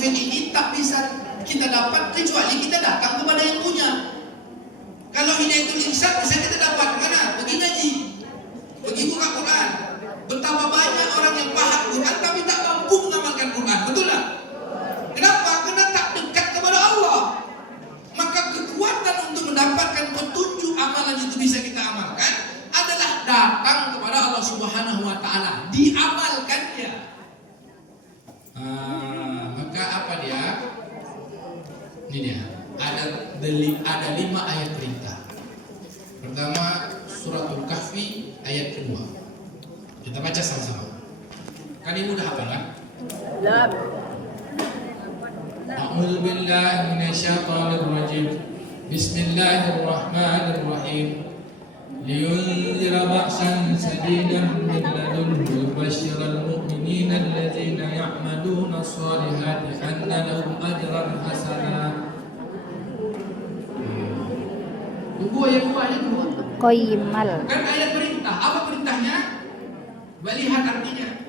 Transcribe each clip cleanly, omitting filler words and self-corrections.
taufik ini tak bisa kita dapat kecuali kita datang kepada yang punya. Kalau hidayatul irsyad bisa kita dapat mana? Pergi ngaji, pergi buka Quran. Betapa banyak orang yang paham Quran tapi tak mampu mengamalkan Quran, betul tak? Kenapa? Karena tak dekat kepada Allah. Maka kekuatan untuk mendapatkan petunjuk amalan itu bisa kita amalkan adalah datang kepada Allah Subhanahu wa taala, diamalkannya. Maka apa dia? Ini dia. Ada 5 ayat perintah. Pertama suratul Kahfi ayat kedua. Kita baca sama-sama. Kan ini mudah hafal kan? A'udzu billahi minasyaitonir rajim. Bismillahirrahmanirrahim. Liyunzira ba'san shadidan min ladunhu yubashshiral mu'minina alladzina ya'maluna ash-shalihati anna lahum ajran hasana. Tunggu ayat 2 ayat 2. Qayyimal. Kan ayat perintah. Apa perintahnya? Lihat artinya.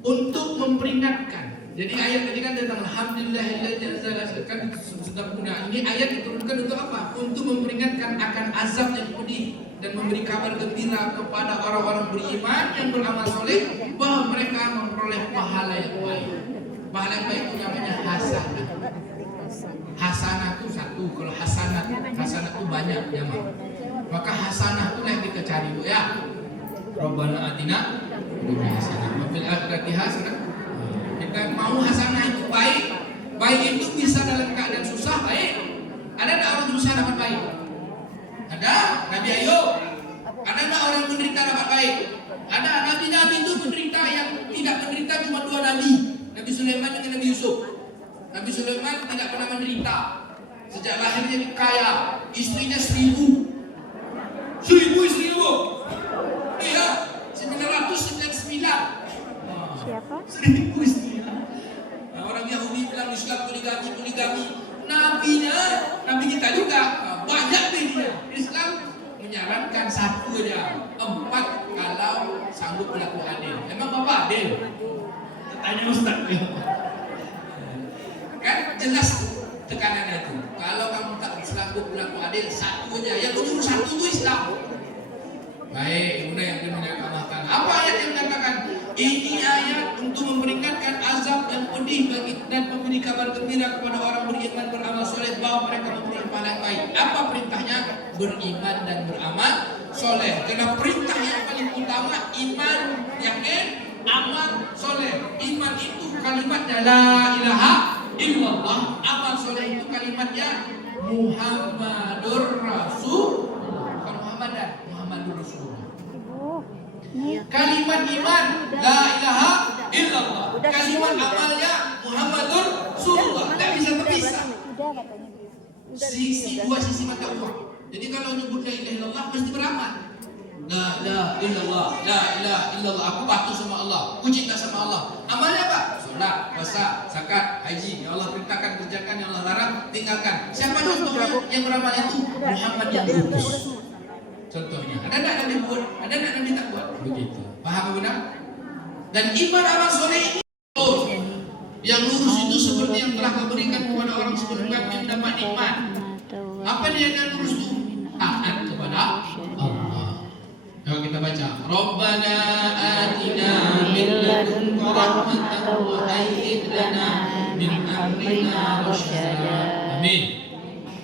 Untuk memperingatkan. Jadi ayat tadi kan tentang alhamdulillahilladzi anzala, kan sudah punya. Ini ayat diturunkan untuk apa? Untuk memperingatkan akan azab yang pedih dan memberi kabar gembira kepada orang-orang beriman yang beramal soleh bahwa mereka memperoleh pahala yang baik. Pahala yang baik itu namanya hasanah. Hasanah itu satu. Kalau hasanah itu banyak jemaah. Maka hasanah itu yang kita cari Bu ya. Rabbana atina dunya hasanah wa fil akhirati hasanah. Kita mau hasanah itu baik. Baik itu bisa dalam keadaan susah baik. Ada enggak orang susah dapat baik? Ada. Nabi Ayub. Ada enggak orang menderita dapat baik? Ada. Nabi-nabi itu menderita, yang tidak menderita cuma 2 nabi. Nabi Sulaiman dengan Nabi Yusuf. Nabi Sulaiman tidak pernah menderita. Sejak lahirnya kaya, istrinya 1000 istri Bu. Iya, 999. Siapa? 1000 istri. Nah, orang Yahudi bilang Islam poligami. Nabi kita juga banyak dia. Islam menyarankan 1 aja, 4 kalau sanggup berlaku adil. Emang Bapak adil? Tanya Ustaz. Kan jelas tekanannya itu. Kalau kamu tak sanggup berlaku adil, 1 aja. Yang nomor 1 itu Islam. Baik, kemudian yang menyatakan apa ayat yang menyatakan ini ayat untuk memperingatkan azab dan pedih bagi dan memberi kabar gembira kepada orang beriman beramal soleh bahwa mereka memperoleh pahala yang baik. Apa perintahnya? Beriman dan beramal soleh. Karena perintah yang paling utama iman, yakin, amal soleh. Iman itu kalimatnya la ilaha illallah. Amal soleh itu kalimatnya Muhammadur Rasul. Bukan Muhammadur Rasulullah. Kalimat iman la ilaha illallah. Kalimat amalnya Muhammadur Rasulullah. Tidak bisa terpisah. Dua sisi mata uang. Jadi kalau nyebut la ilaha illallah mesti beramal. La ilaha illallah, la ilaha illallah. Aku patuh sama Allah, aku cinta sama Allah. Amalnya apa? Salat, puasa, zakat, haji. Ya Allah perintahkan, kerjakan. Ya Allah larang, tinggalkan. Siapa contohnya yang beramal itu? Muhammad yang diutus. Contohnya, ada enggak Nabi buat? Ada enggak Nabi tak buat? Begitu. Paham benar? Dan iman amal soleh ini yang lurus itu seperti yang telah kau berikan kepada orang sebelum kami mendapat nikmat. Apa dia yang lurus itu? Taat kepada Allah. Kalau kita baca, Rabbana atina min ladunka rahmatan wa hayyi' lana min amrina rasyada. Amin.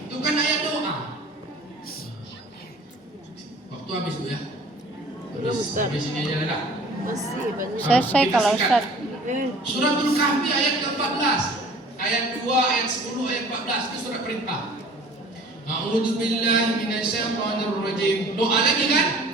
Itu kan ayat doa. Waktu habis Bu ya. Habis ini aja lah. Selesai kalau Ustaz. Suratul Kahfi ayat ke-14. Ayat 2, ayat 10, ayat 14 itu surat perintah. A'udzu billahi minasyaitonir rajim. Doa lagi kan?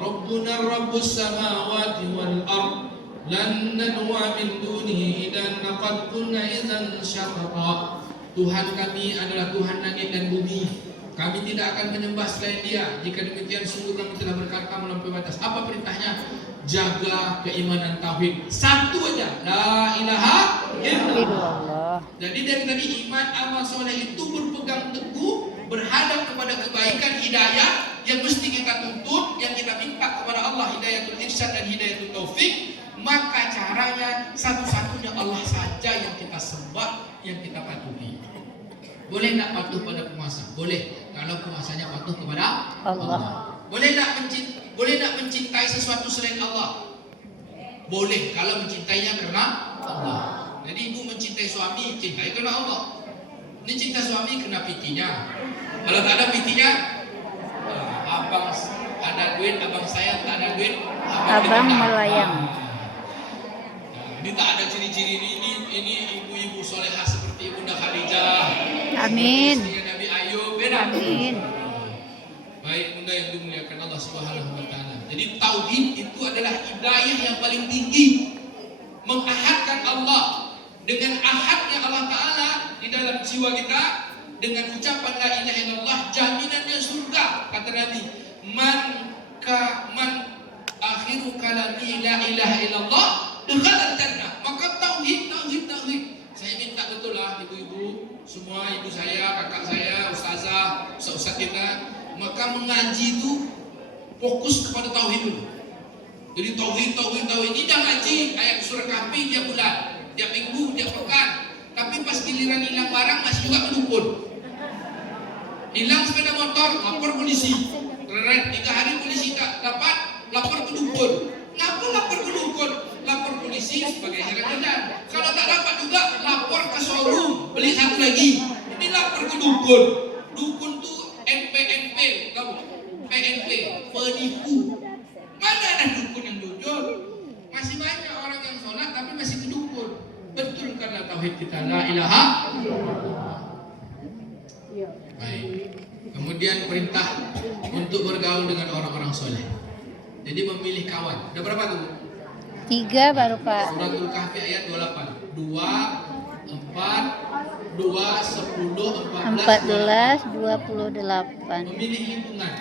Rabbuna rabbus samawati wal ard lan nad'a min dunihi idan laqad kunna idzan syatata. Tuhan kami adalah Tuhan langit dan bumi. Kami tidak akan menyembah selain Dia. Jika demikian sungguh kami telah berkata melampaui batas. Apa perintahnya? Jaga keimanan tauhid. 1 aja. La ilaha illallah. Jadi dari tadi iman amal soleh itu berpegang teguh, berhadap kepada kebaikan hidayah yang mesti kita tuntut, yang kita minta kepada Allah, hidayatul irsyad dan hidayatul taufik. Maka caranya satu-satunya Allah saja. Boleh tak patuh pada penguasa? Boleh, kalau penguasanya patuh kepada Allah. Boleh tak mencintai sesuatu selain Allah? Boleh, kalau mencintainya karena Allah. Jadi ibu mencintai suami, cintai karena Allah. Ini cinta suami kena pitinya. Kalau tak ada pitinya, abang ada duit, abang sayang, tak ada duit, Abang melayang. Ini tak ada ciri-ciri ini ibu-ibu solehah seperti Ibunda Khadijah. Amin. Istrinya Nabi Ayub, beda. Amin. Baik bunda yang dimuliakan Allah Subhanahu wa taala. Jadi tauhid itu adalah hidayah yang paling tinggi. Mengahadkan Allah dengan ahadnya Allah taala di dalam jiwa kita dengan ucapan la ilaha illallah jaminannya surga. Kata Nabi, man akhiru kalami la ilaha illallah dakhala jannah. Maka tauhid. Saya minta betul lah ibu-ibu, semua ibu saya, kakak saya, ustazah, ustaz kita, maka mengaji itu fokus kepada tauhid dulu. Jadi tauhid ini jangan ngaji ayat surah Kahfi dia bulan, dia minggu, dia pekan. Tapi pas giliran hilang barang masih juga kedukun. Hilang sepeda motor, lapor polisi. 3 hari polisi tak dapat, lapor ke dukun. Ngapa lapor ke dukun? Lapor polisi sebagai syarat benar. Kalau tak dapat juga lapor ke showroom, beli satu lagi. Ini lapor ke dukun. Dukun tuh NPNP, kamu PNP, penipu. Mana ada dukun yang jujur? Masih banyak orang yang sholat tapi masih ke dukun. Betul karena tauhid kita la ilaha. Baik. Kemudian perintah untuk bergaul dengan orang-orang soleh. Jadi memilih kawan. Ada berapa tuh? 3 baru Pak. Suratul Kahfi ayat 28. 2, 4, 2, 10, 14, 28. Memilih lingkungan.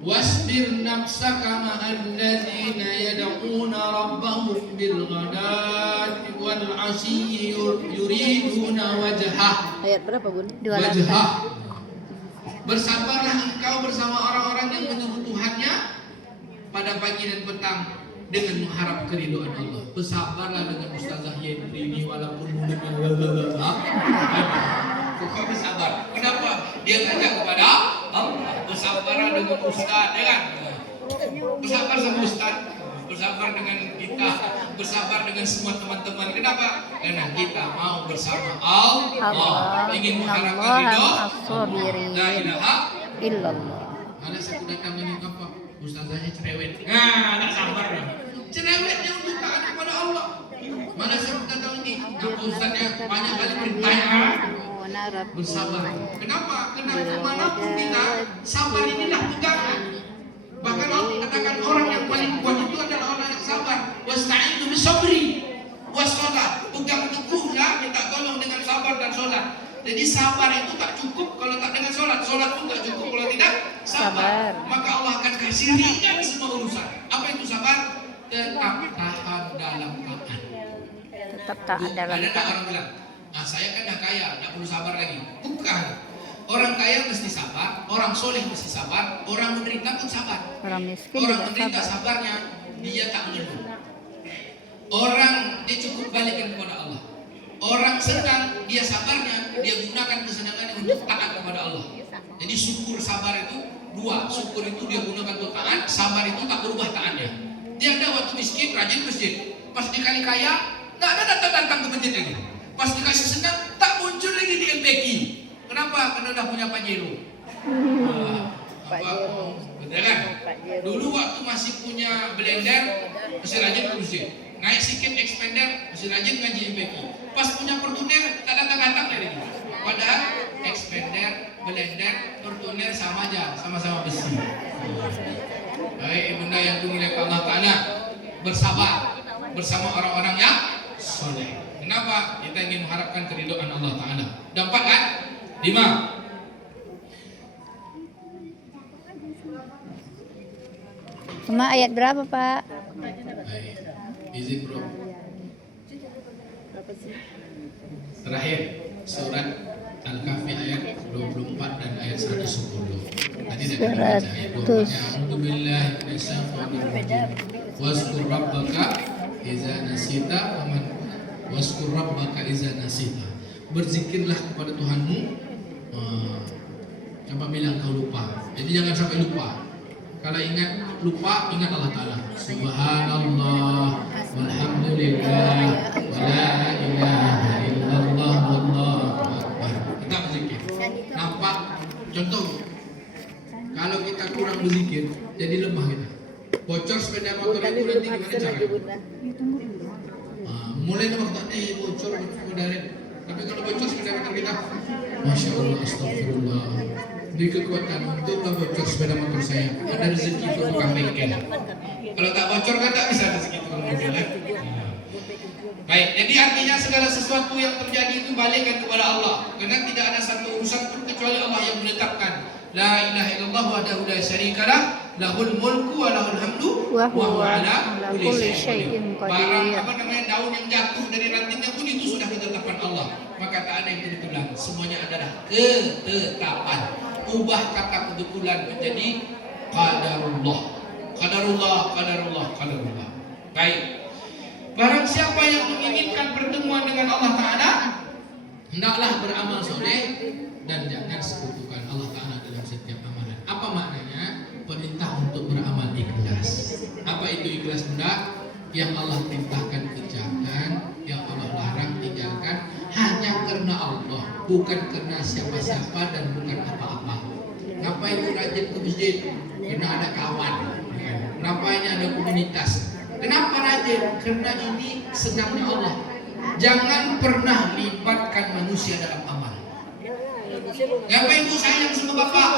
Wasbir nafsaka ma'alladzina yad'una rabbahum bil ghadati wal 'ashyi yuriduna wajhah. Ayat berapa, Bun? Wajhah. Bersabarlah engkau bersama orang-orang yang menyebut Tuhannya pada pagi dan petang dengan mengharap keridhaan Allah. Bersabarlah dengan Ustazah Yendri ini walaupun mulutnya kok bersabar. Kenapa? Dia ngajak kepada Allah. Bersabarlah dengan Ustaz, ya kan? Bersabar sama Ustaz, bersabar dengan kita, bersabar dengan semua teman-teman. Kenapa? Karena kita mau bersama Allah, ingin mengharapkan ridho. La ilaha illallah. Ada satu datang ini apa? Ustazahnya cerewet. Nah, tak sabar dah. Cerewetnya untuk taat kepada Allah. Mana satu datang ini? Nama ustaznya banyak kali bertanya. Bersabar. Kenapa? Karena kemanapun kita, sabar inilah pegangan. Bahkan Allah katakan orang yang paling kuat itu adalah orang yang sabar. Wasta'inu bisabri wassalah. Pegang teguhlah, minta tolong dengan sabar dan sholat. Jadi sabar itu tak cukup kalau tak dengan sholat. Sholat pun tak cukup kalau tidak sabar. Maka Allah akan kasih ringan semua urusan. Apa itu sabar? Tetap tahan dalam taat. Tetap taat dalam taat. Ada tak orang bilang, saya kan dah kaya, tak perlu sabar lagi. Bukan. Orang kaya mesti sabar, orang soleh mesti sabar, orang menderita pun sabar. Orang miskin orang juga menderita sabar. sabarnya, dia tak mengeluh. Orang dia cukup balikkan kepada Allah. Orang senang, dia sabarnya, dia gunakan kesenangannya untuk taat kepada Allah. Jadi syukur sabar itu 2. Syukur itu dia gunakan untuk taat, sabar itu tak berubah taatnya. Dia ada waktu miskin, rajin masjid. Pas dikali kaya, tak ada datang-datang ke masjid lagi. Pas dikasih senang, tak muncul lagi di MPQ. Kenapa? Karena udah punya Pajero. Betul kan? Dulu waktu masih punya blender, masih rajin ke masjid. Naik sikit expander, masih rajin ngaji MPQ. Pas punya Fortuner, tak datang-datang lagi. Padahal expander, blender, Fortuner sama aja, sama-sama besi. Baik, ibunda yang dimuliakan Allah Ta'ala, bersabar bersama orang-orang yang soleh. Kenapa? Kita ingin mengharapkan keridhaan Allah Ta'ala. Dapat kan? 5. Cuma ayat berapa, Pak? Baik. Izin bro. Terakhir surat Al-Kahfi ayat 24 dan ayat 110. Tadi dah kita baca ayat 24. Alhamdulillah waskur rabbaka iza nasita waskur rabbaka iza nasita berzikirlah kepada Tuhanmu apabila engkau lupa. Jadi jangan sampai lupa. Kalau ingat lupa, ingat Allah Ta'ala. Subhanallah walhamdulillah wa la ilaha illallah wallahu akbar. Tetap berzikir. Nampak? Contoh, kalau kita kurang berzikir, jadi lemah kita. Bocor sepeda motor itu nanti gimana caranya? Mulai waktu bocor udara. Tapi kalau bocor sepeda motor kita, Masya Allah, astagfirullah. Di kekuatan untuklah bocor sepeda motor saya. Ada rezeki itu tukang bengkel. Kalau tak bocor kan tak bisa rezeki tukang bengkel. Baik, jadi artinya segala sesuatu yang terjadi itu balikkan kepada Allah. Karena tidak ada satu urusan pun kecuali Allah yang menetapkan. La ilaha illallah wahdahu la syarikalah, lahul mulku wa lahul hamdu wa huwa ala kulli syai'in qadir. Barang daun yang jatuh dari rantingnya pun itu sudah ditetapkan Allah. Maka tak ada yang kebetulan. Semuanya adalah ketetapan. Ubah kata kebetulan menjadi qadarullah. Qadarullah, qadarullah, qadarullah. Baik. Barang siapa yang menginginkan pertemuan dengan Allah Ta'ala, hendaklah beramal soleh dan jangan sekutukan Allah Ta'ala dalam setiap amalan. Apa maknanya? Perintah untuk beramal ikhlas. Apa itu ikhlas benda? Yang Allah perintahkan kerjakan, yang Allah larang tinggalkan hanya karena Allah, bukan karena siapa-siapa dan bukan apa-apa. Ngapain rajin ke masjid? Karena ada kawan. Ngapain ada komunitas? Kenapa rajin? Karena ini senangnya Allah. Jangan pernah libatkan manusia dalam amal. Ngapain bu sayang sama bapak?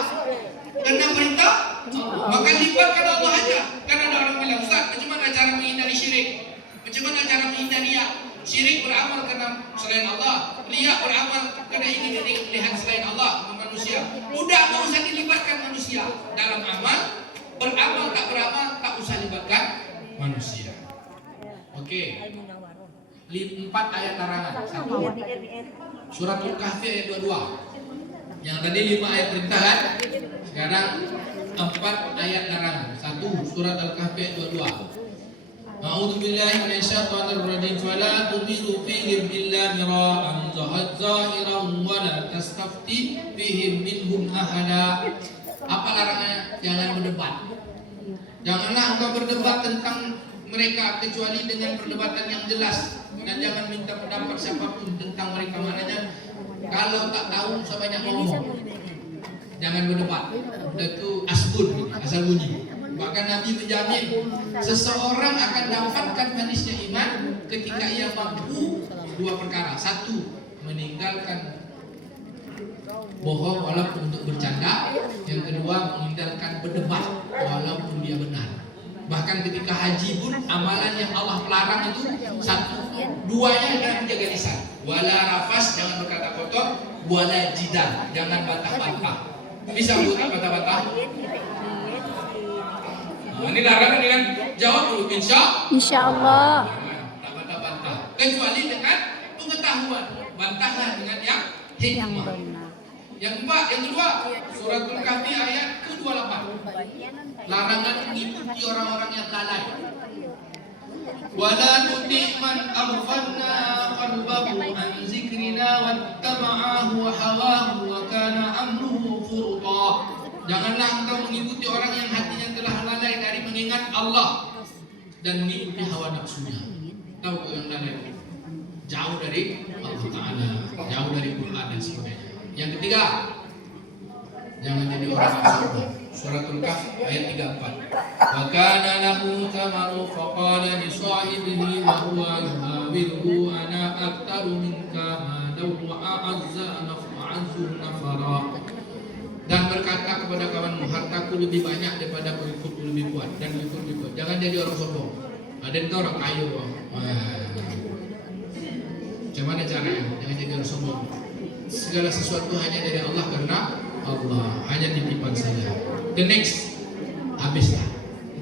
Karena perintah Allah. Maka libatkan Allah aja. Karena ada orang bilang, Ustaz, bagaimana cara menghindari syirik? Bagaimana cara menghindari riya? Syirik beramal karena selain Allah, riya beramal karena ingin melihat selain Allah manusia. Udah nggak usah dilibatkan manusia dalam amal. Beramal tak beramal tak usah libatkan manusia. Oke. 4 ayat larangan. 1. Suratul Kahfi ayat 22. Yang tadi 5 ayat perintah kan? Sekarang 4 ayat larangan. 1. Surat Al-Kahfi ayat 22. A'udzu billahi minasyaitonir rajim. Fala tudilu fihim illa mira'an zahiran wa la tastafti fihim minhum ahada. Apa larangannya? Jangan berdebat. Janganlah engkau berdebat tentang mereka kecuali dengan perdebatan yang jelas, dan jangan minta pendapat siapapun tentang mereka. Maknanya kalau tak tahu sebanyak ngomong, jangan berdebat. Itu asbun, asal bunyi. Bahkan Nabi menjamin seseorang akan dapatkan manisnya iman ketika ia mampu 2 perkara. 1. Meninggalkan bohong walaupun untuk bercanda. Yang kedua, meninggalkan berdebat walaupun dia benar. Bahkan ketika haji pun amalan yang Allah pelarang itu 1. 2-nya adalah menjaga lisan. Wala rafas, jangan berkata kotor. Wala jidal, jangan bantah-bantah. Bisa bukan bantah-bantah? Nah, ini larangan dengan jawab dulu insya Allah. Tak bantah-bantah. Kecuali dengan pengetahuan. Bantahlah dengan yang hikmah. Yang kedua, Suratul Kahfi ayat ke-28. Larangan mengikuti orang-orang yang lalai. Wala tuti man aghfalna qalbahu an zikrina wattaba'a hawahu wa kana amruhu furta. Janganlah engkau mengikuti orang yang hatinya telah lalai dari mengingat Allah dan mengikuti hawa nafsunya. Tahu yang lalai? Jauh dari Allah Ta'ala, jauh dari Quran dan sebagainya. Yang ketiga, jangan jadi orang yang sombong. Suratul Kahf ayat 34. Wa kana lahu thamaru faqala li sahibihi wa huwa yuhawiruhu ana aktaru minka malan wa a'azza nafara. Dan berkata kepada kawanmu, hartaku lebih banyak daripada pengikutku lebih kuat dan pengikutku lebih kuat. Jangan jadi orang sombong. Ada itu orang kayu. Macam mana caranya? Jangan jadi orang sombong. Segala sesuatu hanya dari Allah karena Allah, hanya titipan saja. The next, habislah.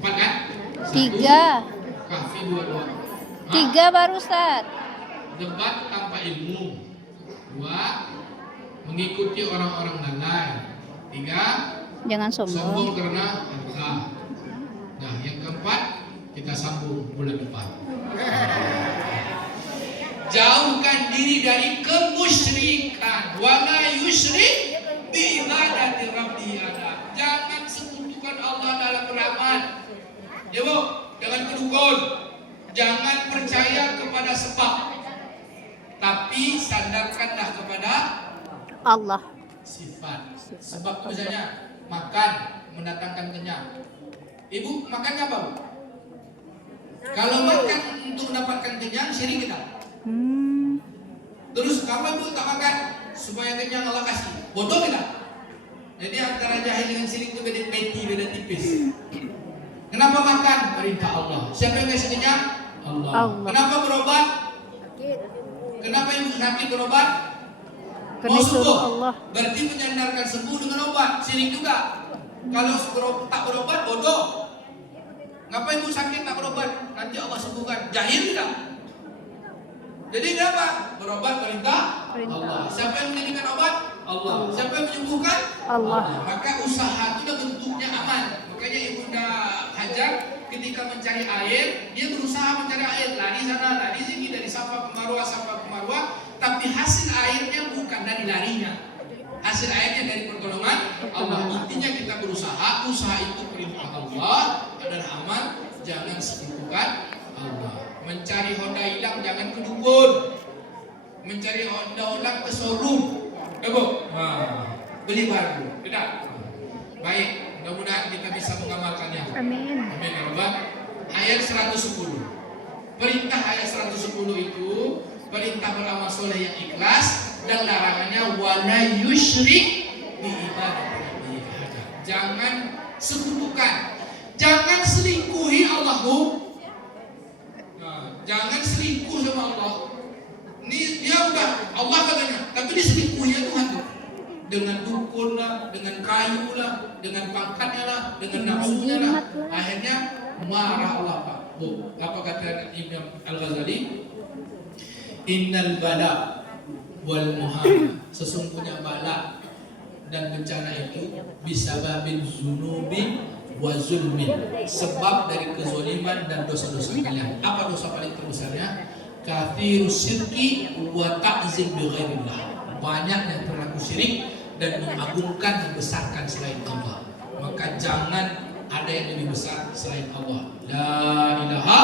4 kan? 3. Kahfi 22. 3 baru Ustaz. Debat tanpa ilmu. 2. Mengikuti orang-orang lalai. 3. Jangan Sombong sombong. karena harta. Nah, yang keempat kita sambung bulan depan. Jauhkan diri dari kemusyrikan. Wala yusyrik bi ibadati rabbih ahada. Jangan sekutukan Allah dalam beramal. Ya Bu, jangan kedukun. Jangan percaya kepada sebab. Tapi sandarkanlah kepada Allah. sifat. Sebab misalnya makan mendatangkan kenyang. Ibu makannya apa, Bu? Kalau makan untuk mendapatkan kenyang, syirik kita. Terus kalau Ibu tak makan supaya kenyang Allah kasih, bodoh kita. Jadi antara jahil dengan syirik itu beda peti, beda tipis. Kenapa makan? Perintah Allah. Siapa yang kasih kenyang? Allah. Kenapa berobat? Kenapa Ibu sakit berobat? Mau sembuh. Allah. Berarti menyandarkan sembuh dengan obat. Syirik juga. Kalau tak berobat, bodoh. Ngapain Ibu sakit tak berobat? Nanti Allah sembuhkan. Jahil tidak? Jadi kenapa? Berobat perintah Allah. Siapa yang menjadikan obat? Allah. Siapa yang menyembuhkan? Allah. Maka usaha itu udah bentuknya aman. Makanya Ibunda Hajar ketika mencari air, dia berusaha mencari air. Lari sana, lari sini, dari Safa ke Marwah. Tapi hasil airnya bukan dari larinya. Hasil airnya dari pertolongan Allah. Intinya kita berusaha. Usaha itu perintah Allah adalah amal. Jangan sekutukan Allah. Mencari Honda hilang jangan ke dukun. Mencari Honda hilang ke showroom. Bu, beli baru. Benar. Baik, mudah-mudahan kita bisa mengamalkannya. Amin. Amin ya Rabbal. Ayat 110. Perintah ayat 110 itu perintah beramal soleh yang ikhlas dan larangannya wala yusyrik bi ibadati. Jangan sekutukan. Jangan selingkuhi Allahmu. Jangan selingkuh sama Allah. Ini dia udah Allah katanya, tapi diselingkuhi Tuhan tuh. Dengan dukun lah, dengan kayu lah, dengan pangkatnya lah, dengan nafsunya lah. Akhirnya marah Allah Pak. Bu, apa kata Imam Al-Ghazali? Innal bala wal muhana. Sesungguhnya bala dan bencana itu bisababil zunubi wa zulmin. Sebab dari kezaliman dan dosa-dosa kalian. Apa dosa paling terbesarnya? Kathirus syirki wa ta'zim bi ghairillah. Banyak yang berlaku syirik dan mengagungkan membesarkan selain Allah. Maka jangan ada yang lebih besar selain Allah. La ilaha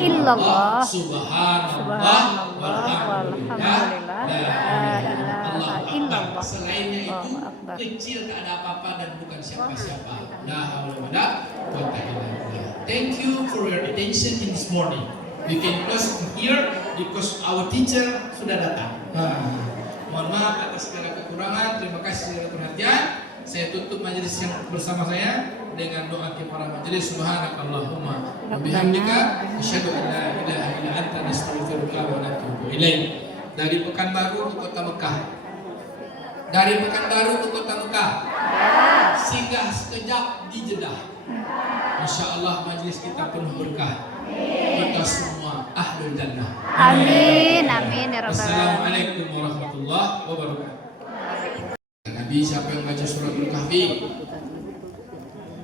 illallah subhanallah walhamdulillah la ilaha illallah. Selainnya itu kecil, tak ada apa-apa dan bukan siapa-siapa. La haula wala quwwata illa billah. Thank you for your attention in this morning. We can close here because our teacher sudah datang. Mohon maaf atas segala kekurangan. Terima kasih segala perhatian. Saya tutup majelis yang bersama saya dengan doa kifaraah majelis. Subhanakallahumma wa bihamdika asyhadu an la ilaha illa anta nastaghfiruka wa natubu ilaik. Dari Pekanbaru ke Kota Mekah. Dari Pekanbaru ke Kota Mekah. Singgah sekejap di Jeddah. Insyaallah majelis kita penuh berkah. Kita semua ahlul jannah. Amin. Amin ya rabbal alamin. Assalamualaikum warahmatullahi wabarakatuh. Nabi siapa yang baca surat Al-Kahfi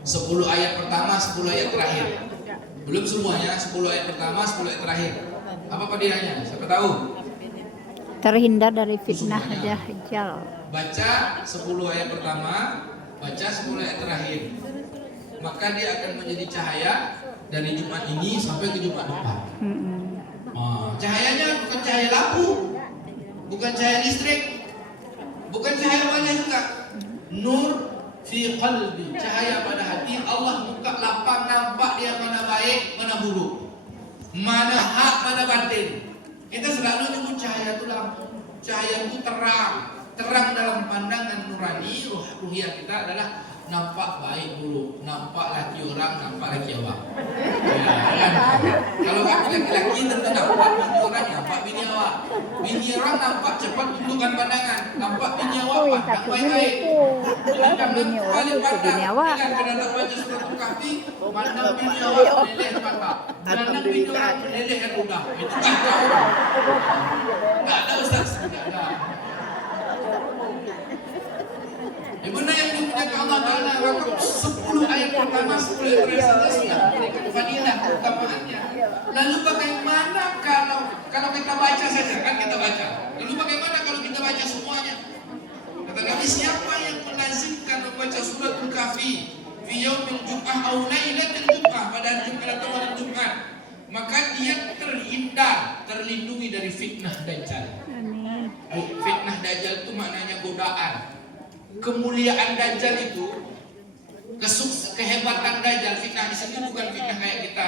10 ayat pertama, 10 ayat terakhir. Belum semuanya, 10 ayat pertama, 10 ayat terakhir. Apa padiannya? Siapa tahu? Terhindar dari fitnah dajjal. Baca 10 ayat pertama, baca 10 ayat terakhir. Maka dia akan menjadi cahaya dari Jumat ini sampai ke Jumat depan. Cahayanya bukan cahaya lampu, bukan cahaya listrik, bukan cahaya wajah juga. Nur fi qalbi, cahaya pada hati. Allah buka lapang, nampak dia mana baik, mana buruk, mana hak, mana batin. Kita selalu nyebut cahaya itu lampu. Cahaya itu terang dalam pandangan nurani ruhiyah kita adalah nampak baik buruk, nampak laki orang, nampak laki awak. Ya, kan? Kalau laki-laki tentu nampak bini orang, nampak bini awak. Bini orang nampak cepat tundukkan pandangan, nampak bini awak pandang baik-baik. Pandang bini awak. Dengan pada baca surat Al-Kahfi, pandang bini awak meleleh mata, pandang bini awak meleleh dan udah. Itu kacau. Tak ada Ustaz, tidak ada. Benda yang dimuliakan Allah Ta'ala, 10 ayat pertama, 10 ayat terakhir sudah memberikan fadilah keutamaannya. Lalu bagaimana kalau kita baca saja kan kita baca. Lalu bagaimana kalau kita baca semuanya? Kata Nabi, siapa yang melazimkan membaca suratul Kahfi fi yaumil jum'ah aw lailatul jum'ah, pada hari Jumat atau malam Jumat, maka dia terlindungi dari fitnah Dajjal. Amin. Fitnah Dajjal itu maknanya godaan. Kemuliaan Dajjal itu, kehebatan Dajjal, fitnah di sini bukan fitnah kayak kita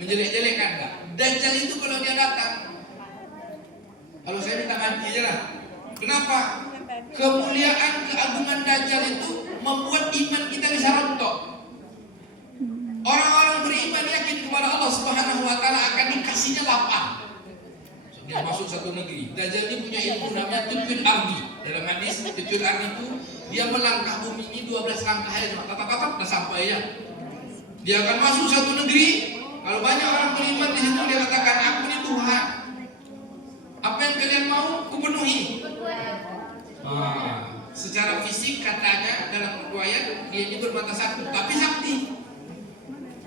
menjelek-jelekkan, enggak. Dajjal itu kalau dia datang, kalau saya minta mati aja lah. Kenapa? Kemuliaan, keagungan Dajjal itu membuat iman kita bisa rontok. Orang-orang beriman yakin kepada Allah Subhanahu wa taala akan dikasihnya lapang. Dia masuk satu negeri. Dajjal ini punya ilmu namanya Tujul Ardi. Dalam hadis Tujul Ardi itu dia melangkah bumi ini 12 langkah aja, tatap-tatap dah sampai ya. Dia akan masuk satu negeri. Kalau banyak orang beriman di situ, dia katakan, aku ini Tuhan. Apa yang kalian mau, kupenuhi. Secara fisik katanya dalam riwayat dia ini bermata satu, tapi sakti.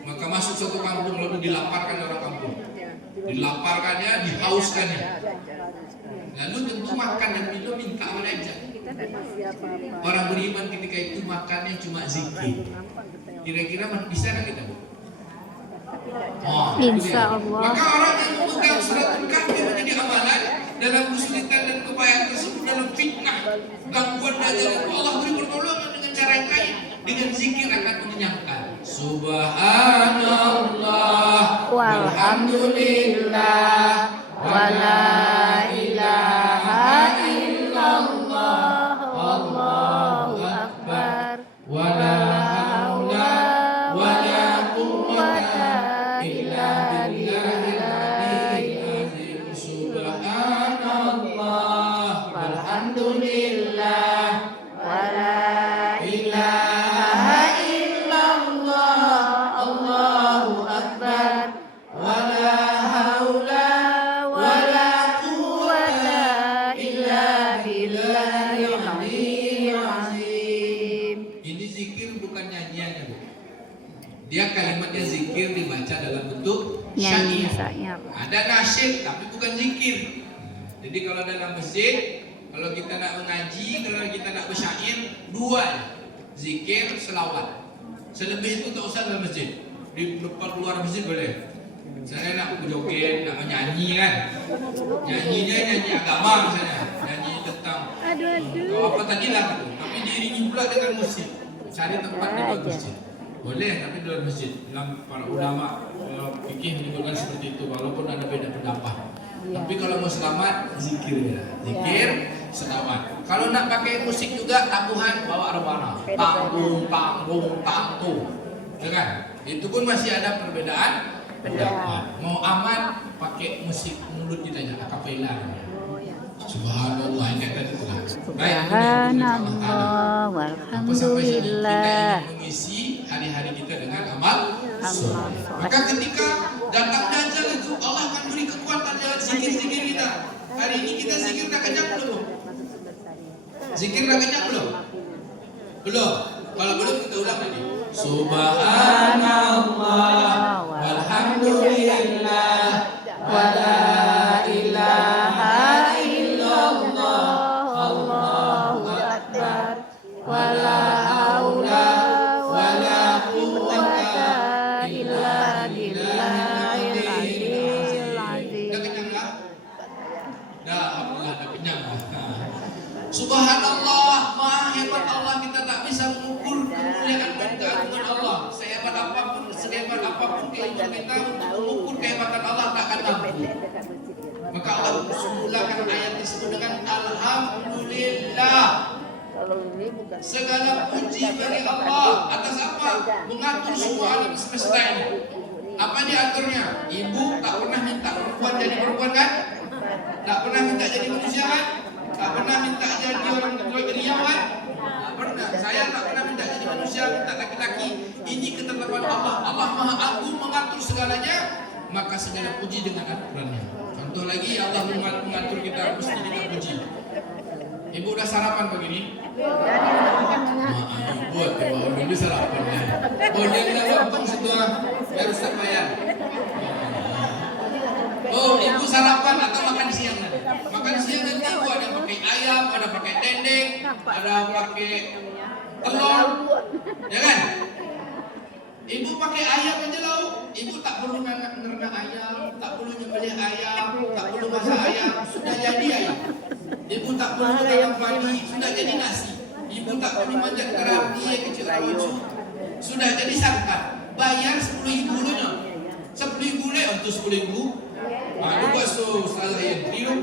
Maka masuk satu kampung lalu dilaparkan orang kampung. Dilaparkannya, dihauskannya. Lalu tentu makan dan minum minta mana aja. Orang beriman ketika itu makannya cuma zikir. Kira-kira bisa nggak kita? Insya Allah. Maka orang yang memegang suratul Kahfi menjadi amalan dalam kesulitan dan kepayahan tersebut, dalam fitnah, gangguan Dajjal itu, Allah beri pertolongan dengan cara yang lain, dengan zikir akan mengenyangkan. Subhanallah walhamdulillah wala ilaha illallah wallahu akbar wala haula wala quwwata illa billahil azim. Subhanallah walhamdulillah wala ilaha illallah Allahu akbar wala haula wala quwwata illa billahil azim. Ini zikir bukan nyanyian ya, Bu. Dia kalimatnya zikir dibaca dalam bentuk Nyanyi syair. Ada nasyid tapi bukan zikir. Jadi kalau dalam masjid, kalau kita nak mengaji, kalau kita nak bersyair, dua ya. Zikir, selawat. Selebih itu tak usah dalam masjid. Di depan luar masjid boleh. Saya nak berjoget, nak menyanyi kan. Nyanyinya nyanyi agama misalnya. Nyanyi tentang apa tadi lah gitu. Tapi diiringi pula dengan musik. Cari tempat di luar masjid. Boleh, tapi di luar masjid. Dalam para ulama fikih menyebutkan seperti itu, walaupun ada beda pendapat. Tapi kalau mau selamat, zikir ya. Zikir, selawat. Kalau nak pakai musik juga, tabuhan, bawa rebana. Tanggung, tanggung, tanggung. Ya kan? Itu pun masih ada perbedaan pendapat. Mau aman, pakai musik mulut kita aja, akapela. Subhanallah, ini tadi pula. Subhanallah walhamdulillah. Kita ingin mengisi hari-hari kita dengan amal soleh. soleh. Maka ketika datang Dajjal itu, Allah akan beri kekuatan lewat zikir-zikir kita. Hari ini kita zikir dah kenyang belum? Zikir dah kenyang belum? Belum. Kalau belum kita ulang lagi. Subhanallah walhamdulillah wala ilaha illallah Allahu akbar wala haula wala quwwata illa billahil azim. Dah kenyang tak? Dah, alhamdulillah dah kenyang. Subhanallah, maha hebat Allah, kita tak bisa mengukur kemuliaan dan keagungan Allah. Sehebat apapun keilmuan kita, mengukur kehebatan Allah tak akan mampu. Maka Allah mulakan ayat disebut dengan Alhamdulillah. Segala puji bagi Allah atas apa? Mengatur semua alam semesta ini. Apa diaturnya? Ibu tak pernah minta perempuan jadi perempuan kan? Tak pernah minta jadi manusia kan? Tak pernah minta jadi orang riau kan? Tak pernah. Saya tak pernah minta jadi manusia, minta laki-laki. Ini ketetapan Allah. Allah Maha Agung mengatur segalanya. Maka segala puji dengan aturannya. Contoh lagi, Allah mengatur kita mesti kita puji. Ibu udah sarapan pagi ini? Buat ibu sarapan ya. Oh, dia kita lontong setua biar Ustaz bayar. Oh, ibu sarapan atau makan siang? ada pakai telur, ya kan? Ibu pakai ayam aja lau. Ibu tak perlu nernak ayam, tak perlu nyembelih ayam, tak perlu masak ayam, sudah jadi ayam. Ibu tak perlu tanam padi, sudah jadi nasi. Ibu tak perlu manjat terapi kecil lucu, sudah jadi santan. Bayar 10.000 dulu. 10.000 le untuk 10.000. Itu bakso salah yang trio.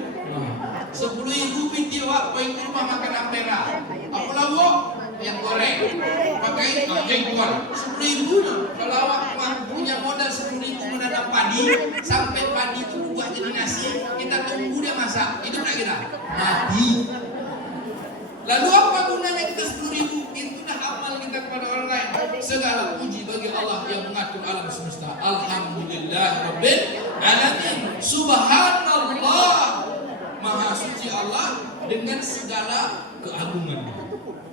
10.000 binti awak pergi ke rumah makan ampera. Apa lawak? Yang goreng. Pakai jengkol. 10.000 no. Kalau awak punya modal 10.000 menanam padi, sampai padi itu berubah jadi nasi, kita tunggu dia masak. Itu tak kira? Mati. Lalu apa gunanya kita 10.000? Itu dah amal kita kepada orang lain. Segala puji bagi Allah yang mengatur alam semesta. Alhamdulillah Rabbil Alamin. Subhanallah. Maha suci Allah dengan segala keagungan.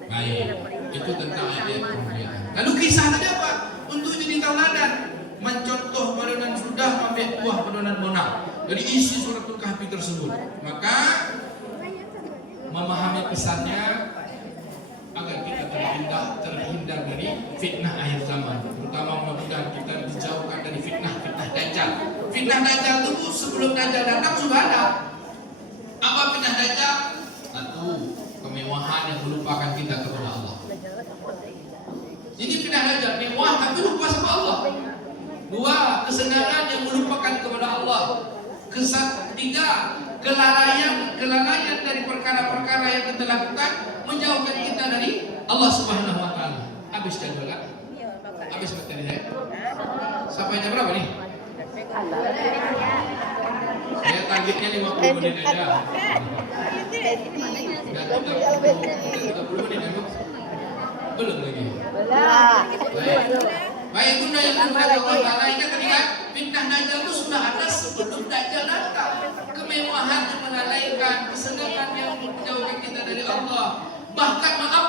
Baik, itu tentang ayat kemuliaan. Lalu kisah tadi apa? Untuk jadi tauladan, mencontoh padonan sudah ambil buah padonan bonang. Dari isi suratul kahfi tersebut. Maka memahami pesannya agar kita terhindar dari fitnah akhir zaman. Terutama mudah-mudahan kita dijauhkan dari fitnah Dajjal. Fitnah Dajjal itu sebelum Dajjal datang sudah ada. Apa fitnah Dajjal? Satu, kemewahan yang melupakan kita kepada Allah. Ini fitnah Dajjal, mewah tapi lupa sama Allah. Dua, kesenangan yang melupakan kepada Allah. Ketiga, kelalaian dari perkara-perkara yang kita lakukan menjauhkan kita dari Allah Subhanahu wa taala. Habis jadwal kan? Habis materi saya. Sampai jam berapa nih? Saya targetnya 50 menit aja. Dan 30 menit aja. Belum lagi. Baik Bunda yang Allah Ta'ala, ingat tadi kan fitnah Dajjal itu sudah ada sebelum Dajjal datang. Kemewahan yang melalaikan, kesenangan yang menjauhkan kita dari Allah. Bahkan maaf,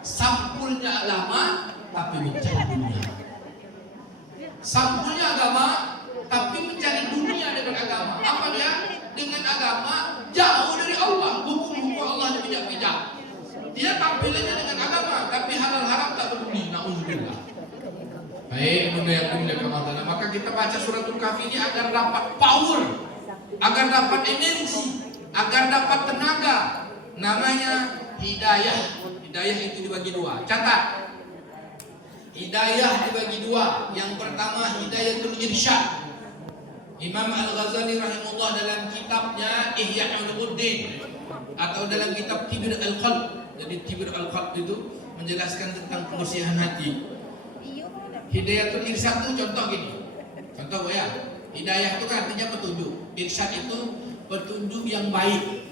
sampulnya agama tapi mencari dunia. Sampulnya agama tapi mencari dunia dengan agama. Apa dia? Dengan agama jauh dari Allah, hukum-hukum Allah dipijak-pijak. Dia tampilannya dengan agama tapi halal haram tak peduli. Nauzubillah. Baik, Bunda yang dimuliakan Allah. Maka kita baca suratul kahfi ini agar dapat power, agar dapat energi, agar dapat tenaga. Namanya hidayah. Hidayah itu dibagi dua. Catat. Hidayah dibagi dua. Yang pertama hidayatul irsyad. Imam Al-Ghazali rahimahullah dalam kitabnya Ihya Ulumuddin atau dalam kitab Tibir Al-Qalb. Jadi Tibir Al-Qalb itu menjelaskan tentang kebersihan hati. Hidayatul irsyad itu contoh gini. Contoh ya. Hidayah itu kan artinya petunjuk. Irsyad itu petunjuk yang baik.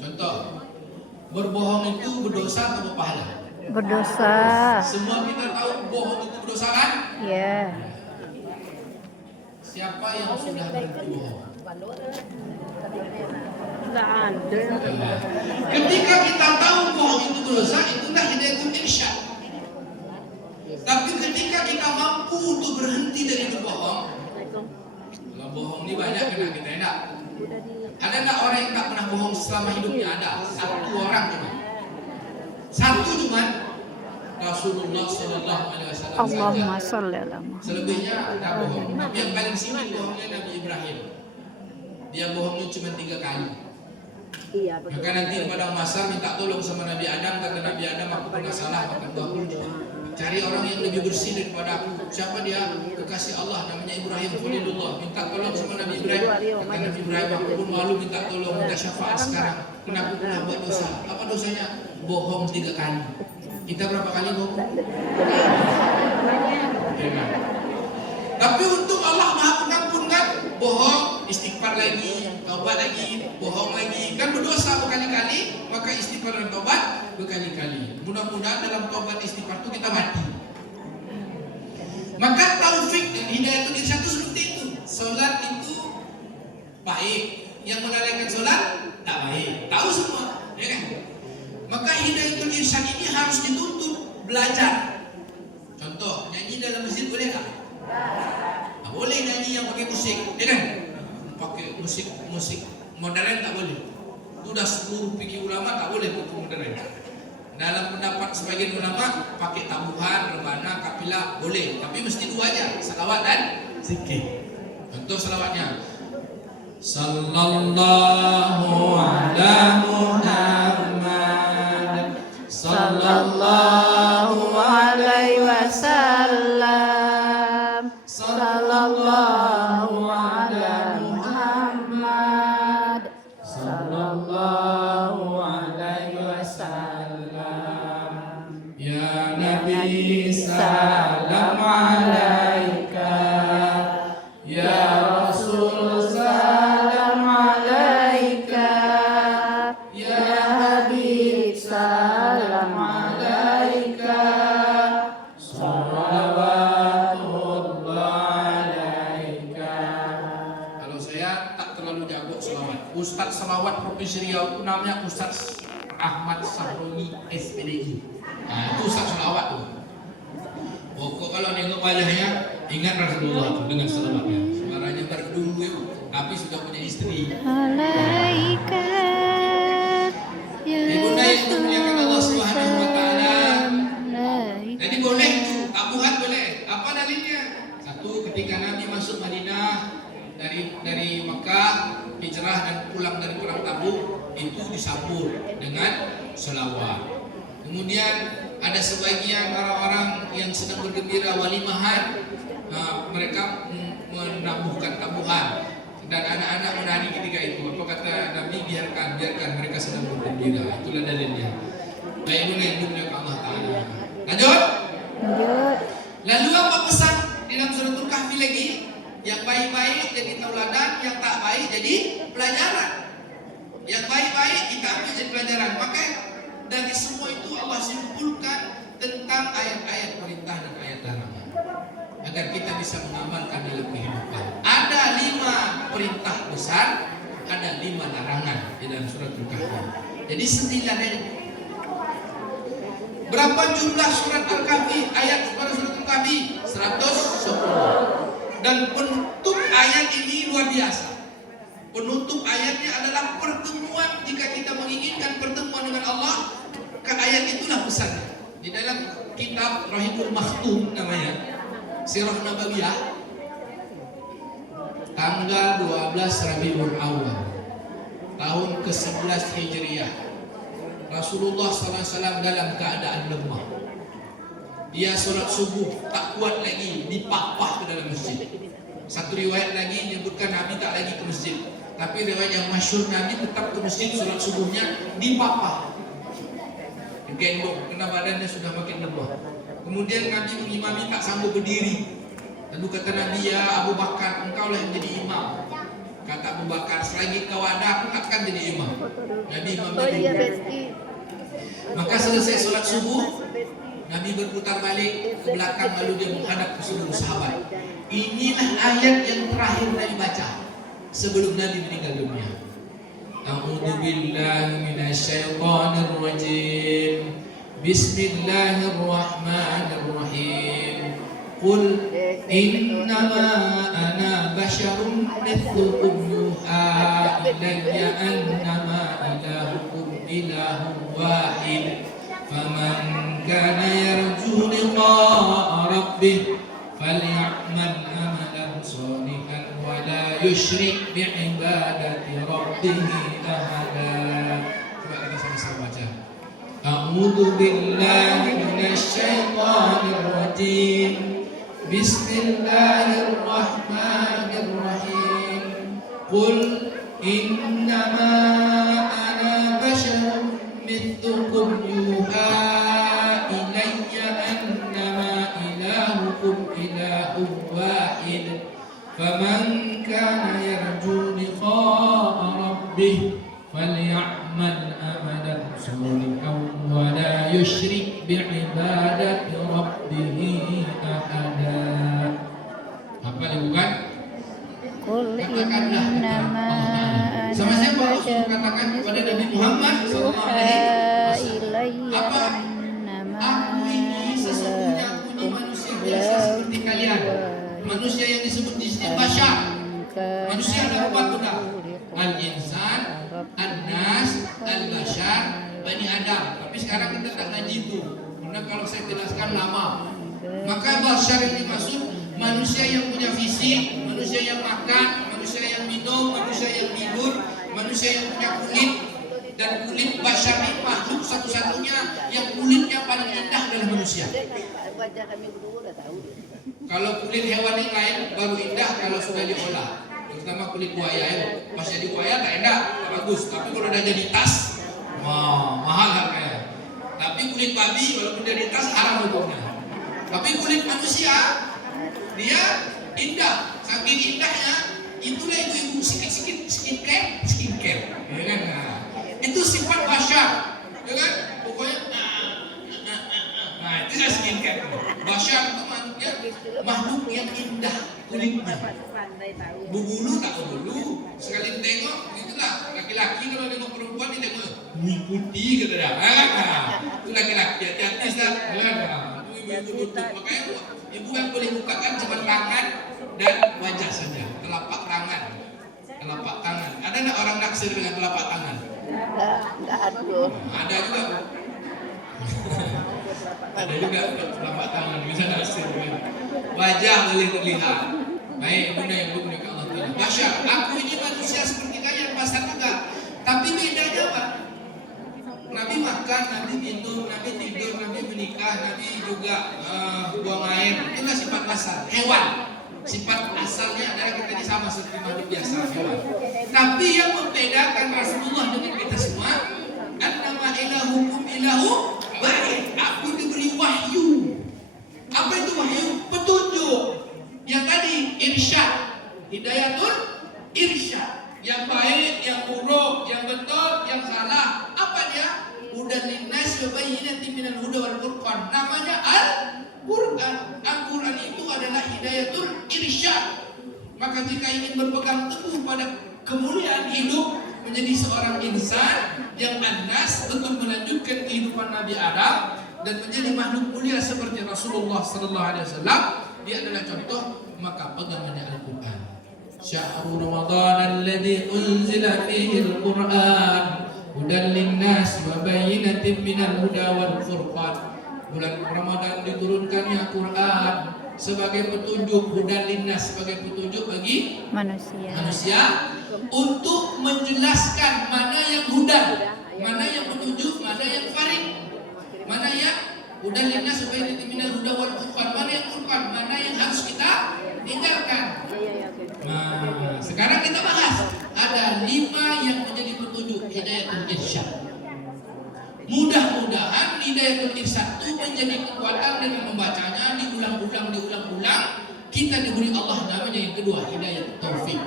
Contoh, berbohong itu berdosa atau berpahala? Berdosa. Semua kita tahu bohong itu berdosa kan? Ya. Siapa yang sudah berhenti bohong? Ketika kita tahu bohong itu berdosa, itulah hidayatul irsyad. Tapi ketika kita mampu untuk berhenti dari berbohong, kalau bohong ini banyak kena kita enak. Ada enggak orang yang tak pernah bohong selama hidupnya? Ada. Satu orang cuma. Satu cuma Rasulullah Sallallahu Alaihi Wasallam saja. Allahumma sholli ala Muhammad. Selebihnya tak bohong. Tapi yang paling sini bohongnya Nabi Ibrahim. Dia bohongnya cuma 3 kali. Maka nanti pada masa minta tolong sama Nabi Adam, kata Nabi Adam, aku pernah salah makan buah kurma. Cari orang yang lebih bersih daripada aku. Siapa dia? Kekasih Allah, namanya Ibrahim Khalilullah. Minta tolong sama Nabi Ibrahim. Kata Nabi Ibrahim, aku pun malu minta tolong, minta syafaat sekarang. Kenapa pernah buat dosa? Apa dosanya? Bohong 3 kali. Kita berapa kali bohong? Tapi untuk Allah Maha Pengampun kan? Bohong, istighfar lagi, taubat lagi, bohong lagi. Kan berdosa berkali-kali, maka istighfar dan taubat berkali-kali. Mudah-mudahan dalam taubat istighfar itu kita mati. Maka taufik dan hidayatul irsyad itu seperti itu. Salat itu baik, yang melalaikan salat tak baik. Tahu semua, ya kan? Maka hidayatul irsyad ini harus dituntut belajar. Contoh, nyanyi dalam masjid boleh tak? Tak boleh nyanyi yang pakai musik, ya kan? Pakai musik modern tak boleh. Sudah seluruh fikih ulama tak boleh bertemu dengan. Dalam pendapat sebagian ulama pakai tabuhan, rebana, kapilah boleh, tapi mesti dua aja, salawat dan zikir. Contoh salawatnya, Sallallahu ala Muhammad, Sallallahu alaihi wasallam. Sallallahu ala Muhammad. Sallallahu alaihi wasallam. Ya Nabi salam alaika, Ya Rasul salam alaika, Ya Habib salam alaika, salawatullah alaika. Kalau saya tak terlalu jago selawat. Ustadz selawat Provinsi Riau itu namanya Ustadz Ahmad Sahroni SPDI. Nah, itu Ustadz selawat tuh. Pokok kalau nengok wajahnya ingat Rasulullah tuh dengan selawatnya. Suaranya berdulu tapi sudah punya istri. Alaika ya Ibunda yang dimuliakan Allah Subhanahu wa taala. Alaika. Jadi boleh itu, tabuhan boleh. Apa dalilnya? Satu, ketika Nabi masuk Madinah dari Mekah, hijrah dan pulang dari perang Tabuk, itu disambut dengan selawat. Kemudian ada sebagian orang-orang yang sedang bergembira walimahan, mereka menabuhkan tabuhan dan anak-anak menari ketika itu. Apa kata Nabi? Biarkan mereka sedang bergembira. Itulah dalilnya. Baik dulu yang dimuliakan Allah Taala. Lanjut. Lalu apa pesan di dalam suratul Kahfi lagi? Yang baik-baik jadi tauladan, yang tak baik jadi pelajaran. Yang baik-baik kita ambil jadi pelajaran. Maka dari semua itu Allah simpulkan tentang ayat-ayat perintah dan ayat larangan agar kita bisa mengamalkan dalam kehidupan. Ada 5 perintah besar, ada 5 larangan di dalam suratul Kahfi. Jadi 9 ayat. Berapa jumlah surat Al-Kahfi? Ayat pada surat Al-Kahfi 110. Dan penutup ayat ini luar biasa. Penutup ayatnya adalah pertemuan. Jika kita menginginkan pertemuan dengan Allah, ke ayat itulah pesannya. Di dalam kitab Rahimul Makhtum namanya, Sirah Nabawiyah, tanggal 12 Rabiul Awal tahun ke-11 Hijriah, Rasulullah SAW dalam keadaan lemah. Dia sholat subuh tak kuat lagi, dipapah ke dalam masjid. Satu riwayat lagi menyebutkan Nabi tak lagi ke masjid, tapi riwayat yang masyhur Nabi tetap ke masjid sholat subuhnya dipapah, digendong karena badannya sudah makin lemah. Kemudian Nabi mengimami tak sanggup berdiri. Lalu kata Nabi, ya Abu Bakar, engkau lah yang jadi imam. Kata Abu Bakar, selagi kau ada aku takkan jadi imam. Nabi imamnya. Maka selesai sholat subuh, Nabi berputar balik ke belakang lalu dia menghadap ke seluruh sahabat. Inilah ayat yang terakhir Nabi baca sebelum Nabi meninggal dunia. A'udzu billahi minasyaitonir rajim. Bismillahirrahmanirrahim. Qul innama ana basyarum mithlukum yuha ilayya annama ilahukum ilahun wahid. Faman kana yarju liqa'a rabbih falyamal amalan shalihan wa la yusyrik bi'ibadati rabbih ahada. Coba lagi sama-sama baca. A'udzu billahi minasyaitonir rajim. Bismillahirrahmanirrahim. Qul innama ana basyarum mithlukum yuha ilayya annama ilahukum ilahun wahid. Faman kana yarju liqa'a rabbih falyamal amalan shalihan wa la yusyrik bi'ibadati rabbih ahada. Apa lakukan? Qul Katakanlah innama ana sama siapa Rasul katakan kepada Nabi Muhammad sallallahu alaihi wasallam, apa? Aku ini sesungguhnya punya manusia biasa seperti kalian. Manusia yang disebut di sini basyar. Manusia ada 4 benda. Al-insan, an-nas, itu. Karena kalau saya jelaskan lama. Maka basyar yang dimaksud manusia yang punya fisik, manusia yang makan, manusia yang minum, manusia yang tidur, manusia yang punya kulit. Dan kulit basyar ini makhluk satu-satunya yang kulitnya paling indah adalah manusia. Kalau kulit hewan yang lain baru indah kalau sudah diolah. Terutama kulit buaya ya. Pas jadi buaya tak indah, tak bagus. Tapi kalau udah jadi tas, mahal harganya. Tapi kulit babi walaupun jadi tas haram hukumnya. Tapi kulit manusia dia indah. Saking indahnya itulah ibu-ibu sikit-sikit skincare. Ya kan? Itu sifat basyar, ya kan? Pokoknya itu saya skincare. Basyar itu makhluk yang indah kulitnya. Berbulu tak berbulu, sekali tengok gitulah. Laki-laki kalau tengok perempuan dia tengok putih kata dia. Itu laki-laki hati-hati Ustaz. Itu ibu tutup. Makanya ibu yang boleh bukakan cuma tangan dan wajah saja. Telapak tangan. Ada enggak orang naksir dengan telapak tangan? Enggak ada. Ada juga. Ada juga telapak tangan bisa naksir. Wajah boleh terlihat. Baik, bunda yang belum menikah Allah Ta'ala. Basyar, aku ini manusia seperti kalian, pasar juga. Tapi bedanya apa? Nabi makan, Nabi minum, Nabi tidur, Nabi menikah, Nabi juga buang air. Itulah sifat asal hewan. Sifat asalnya adalah kita ini sama seperti makhluk biasa hewan. Tapi yang membedakan Rasulullah dengan kita semua, annama ilahukum ilahu wahid. Aku diberi wahyu. Apa itu wahyu? Petunjuk. Yang tadi irsyad, hidayatul irsyad. Yang baik, yang buruk, yang betul, yang salah. Apa dia? Hudan linnas wa bayyinatin minal huda wal furqan. Namanya Al-Quran. Al-Quran itu adalah hidayatul irsyad. Maka jika ingin berpegang teguh pada kemuliaan hidup, menjadi seorang insan yang annas untuk melanjutkan kehidupan Nabi Adam dan menjadi makhluk mulia seperti Rasulullah sallallahu alaihi wasallam, dia adalah contoh, maka pegangannya Al-Quran. Syahrul Ramadan alladzi unzila fihi al-Quran hudan linnas wa bayyinatin minal huda wal furqan. Bulan Ramadan diturunkannya Quran sebagai petunjuk, hudan linnas sebagai petunjuk bagi manusia untuk menjelaskan mana yang hudan, mana yang petunjuk, mana yang farid, mana yang hudan linnas supaya minal huda wal furqan, mana yang furqan, mana yang harus kita tinggalkan. Nah, sekarang kita bahas ada 5 yang menjadi petunjuk hidayatul irsyad. Mudah-mudahan hidayatul irsyad itu menjadi kekuatan dengan membacanya diulang-ulang. Kita diberi Allah namanya yang kedua, hidayatul taufik.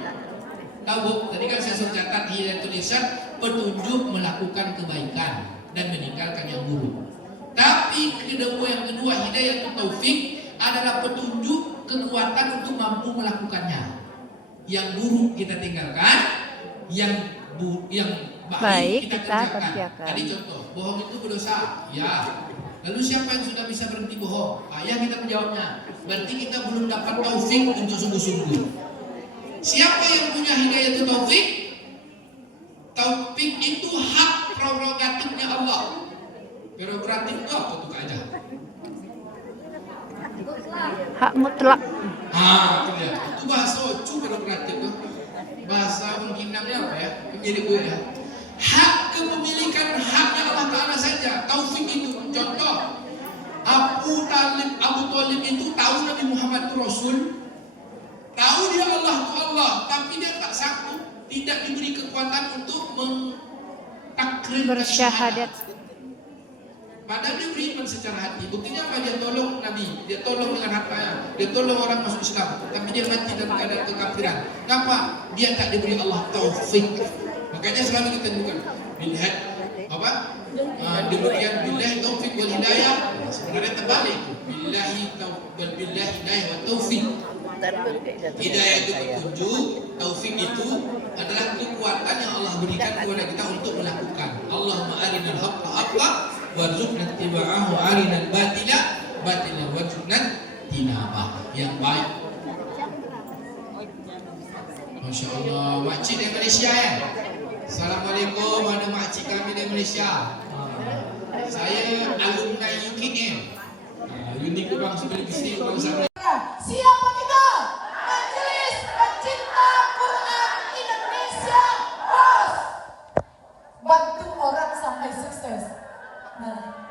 Tahu, tadi kan saya sudah catat hidayatul irsyad, petunjuk melakukan kebaikan dan meninggalkan yang buruk. Tapi yang kedua hidayatul taufik adalah petunjuk kekuatan untuk mampu melakukannya. Yang buruk kita tinggalkan, yang baik kita kerjakan. Tadi contoh, bohong itu berdosa. Ya. Lalu siapa yang sudah bisa berhenti bohong? Ya kita menjawabnya. Berarti kita belum dapat taufik untuk sungguh-sungguh. Siapa yang punya hidayah itu taufik? Taufik itu hak prerogatifnya Allah. Prerogatif itu apa tuh aja? Hak mutlak. Itu bahasa Ocu prerogatif tuh. Bahasa mengkinangnya apa ya? Pemilik gue ya. Hak kepemilikan haknya Allah Ta'ala saja. Taufik itu. Contoh, Abu Talib itu tahu Nabi Muhammad itu Rasul. Tahu dia Allah itu Allah. Tapi dia tak sanggup, tidak diberi kekuatan untuk mentakrir bersyahadat. Padahal dia beriman secara hati. Buktinya apa? Dia tolong Nabi, dia tolong dengan hartanya, dia tolong orang masuk Islam. Tapi dia mati dalam keadaan kekafiran. Kenapa? Dia tak diberi Allah taufik. Makanya selalu kita bukan bilhad apa? Demikian billahi taufik wal hidayah. Sebenarnya terbalik. Billahi hidayah wa taufik. Hidayah itu petunjuk, taufik itu adalah kekuatan yang Allah berikan kepada kita untuk melakukan. Allahumma arinal haqqa haqqa warzuqna ittiba'ahu arinal batila batilan warzuqna tinabah. Yang baik. Masya Allah, makcik dari Malaysia ya. Assalamualaikum, ada makcik kami dari Malaysia. Saya alumni YPM. Unit Bangsa Televisi Bangsa. Siapa kita? Majelis Pencinta Quran Indonesia, bos. Bantu orang sampai sukses. Nah,